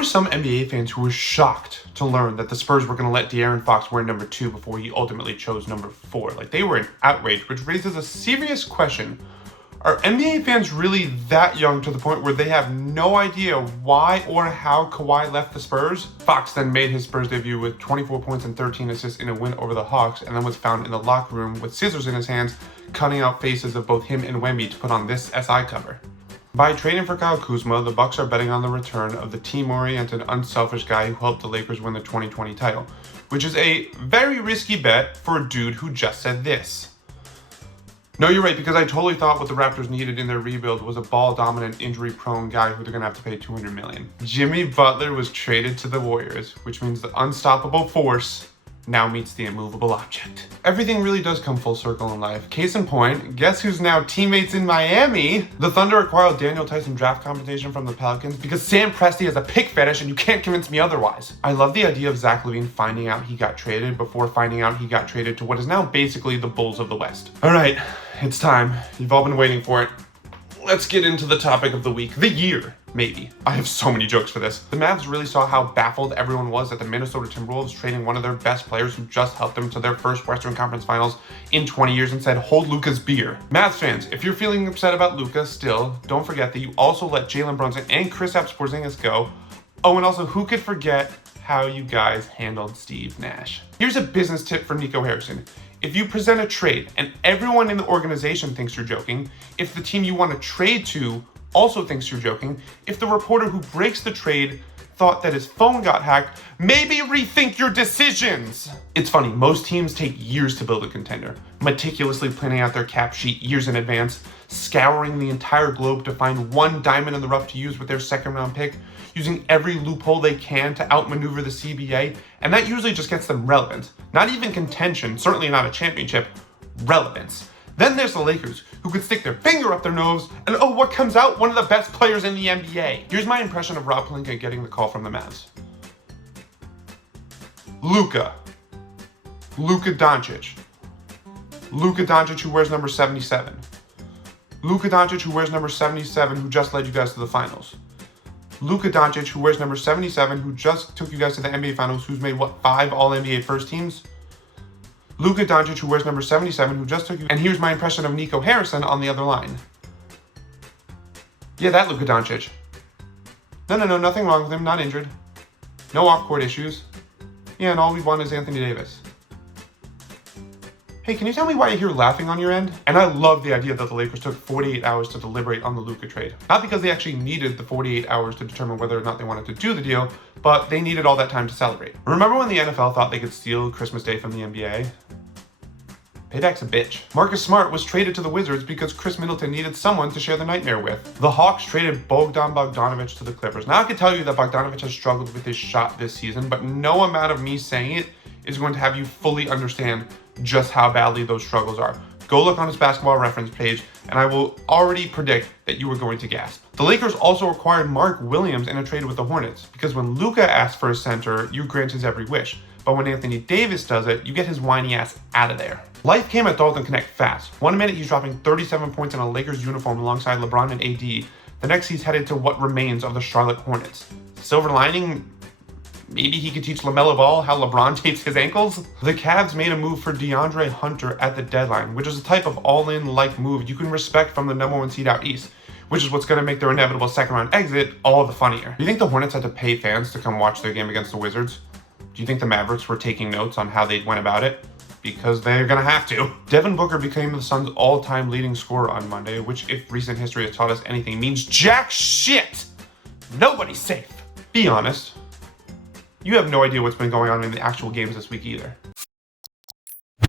were some NBA fans who were shocked to learn that the Spurs were going to let De'Aaron Fox wear number 2 before he ultimately chose number 4. Like, they were in outrage, which raises a serious question. Are NBA fans really that young to the point where they have no idea why or how Kawhi left the Spurs? Fox then made his Spurs debut with 24 points and 13 assists in a win over the Hawks, and then was found in the locker room with scissors in his hands, cutting out faces of both him and Wemby to put on this SI cover. By trading for Kyle Kuzma, the Bucks are betting on the return of the team-oriented, unselfish guy who helped the Lakers win the 2020 title, which is a very risky bet for a dude who just said this. No, you're right, because I totally thought what the Raptors needed in their rebuild was a ball-dominant, injury-prone guy who they're going to have to pay $200 million. Jimmy Butler was traded to the Warriors, which means the unstoppable force now meets the immovable object. Everything really does come full circle in life. Case in point, guess who's now teammates in Miami? The Thunder acquired Daniel Tyson draft compensation from the Pelicans because Sam Presti has a pick fetish and you can't convince me otherwise. I love the idea of Zach LaVine finding out he got traded before finding out he got traded to what is now basically the Bulls of the West. All right, it's time. You've all been waiting for it. Let's get into the topic of the week, the year, maybe. I have so many jokes for this. The Mavs really saw how baffled everyone was at the Minnesota Timberwolves trading one of their best players who just helped them to their first Western Conference Finals in 20 years and said, hold Luka's beer. Mavs fans, if you're feeling upset about Luka still, don't forget that you also let Jalen Brunson and Kristaps Porzingis go. Oh, and also, who could forget how you guys handled Steve Nash? Here's a business tip for Nico Harrison. If you present a trade and everyone in the organization thinks you're joking, if the team you want to trade to also thinks you're joking, if the reporter who breaks the trade thought that his phone got hacked, maybe rethink your decisions. It's funny, most teams take years to build a contender, meticulously planning out their cap sheet years in advance, scouring the entire globe to find one diamond in the rough to use with their second round pick, using every loophole they can to outmaneuver the CBA, and that usually just gets them relevance. Not even contention, certainly not a championship, relevance. Then there's the Lakers, who could stick their finger up their nose, and oh, what comes out? One of the best players in the NBA. Here's my impression of Rob Pelinka getting the call from the Mavs. Luka Doncic. Luka Doncic, who wears number 77. Luka Doncic, who wears number 77, who just led you guys to the finals. Luka Doncic, who wears number 77, who just took you guys to the NBA Finals, who's made, 5 All-NBA first teams? Luka Doncic, who wears number 77, who just took you... And here's my impression of Nico Harrison on the other line. Yeah, that Luka Doncic. No, nothing wrong with him, not injured. No off-court issues. Yeah, and all we want is Anthony Davis. Hey, can you tell me why you're here laughing on your end? And I love the idea that the Lakers took 48 hours to deliberate on the Luka trade. Not because they actually needed the 48 hours to determine whether or not they wanted to do the deal, but they needed all that time to celebrate. Remember when the NFL thought they could steal Christmas Day from the NBA? Payback's a bitch. Marcus Smart was traded to the Wizards because Chris Middleton needed someone to share the nightmare with. The Hawks traded Bogdan Bogdanovic to the Clippers. Now I can tell you that Bogdanovic has struggled with his shot this season, but no amount of me saying it is going to have you fully understand just how badly those struggles are. Go look on his basketball reference page, and I will already predict that you are going to gasp. The Lakers also acquired Mark Williams in a trade with the Hornets, because when Luka asks for a center, you grant his every wish. But when Anthony Davis does it, you get his whiny ass out of there. Life came at Dalton Connect fast. One minute he's dropping 37 points in a Lakers uniform alongside LeBron and AD. The next he's headed to what remains of the Charlotte Hornets. Silver lining? Maybe he could teach LaMelo Ball how LeBron tapes his ankles? The Cavs made a move for DeAndre Hunter at the deadline, which is a type of all-in-like move you can respect from the number 1 seed out east, which is what's going to make their inevitable second-round exit all the funnier. Do you think the Hornets had to pay fans to come watch their game against the Wizards? Do you think the Mavericks were taking notes on how they went about it? Because they're going to have to. Devin Booker became the Suns' all-time leading scorer on Monday, which, if recent history has taught us anything, means jack shit! Nobody's safe. Be honest. You have no idea what's been going on in the actual games this week either.